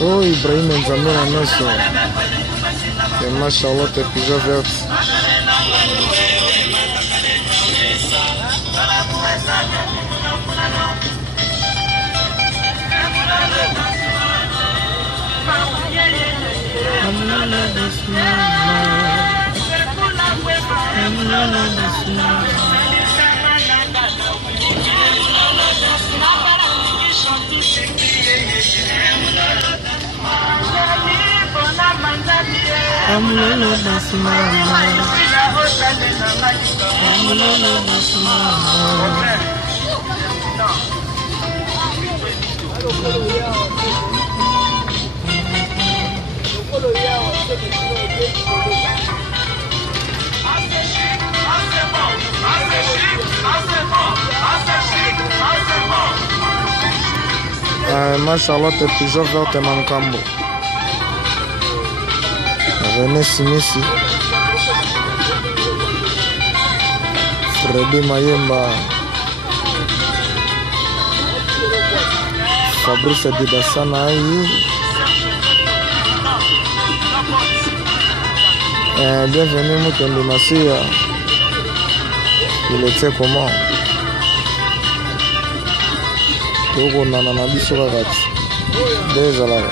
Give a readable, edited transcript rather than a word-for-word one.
Oh, Ibrahim Nzamena Nosso. Et ma Charlotte Pigeon Verte. Ma Charlotte Pigeon Verte Mancambo. René Simisi. Freddy Mayemba. Fabrice Didassana. Bienvenue Moutondo Massia. Il était comment? Togo Nana Biso Ravati. Désolé.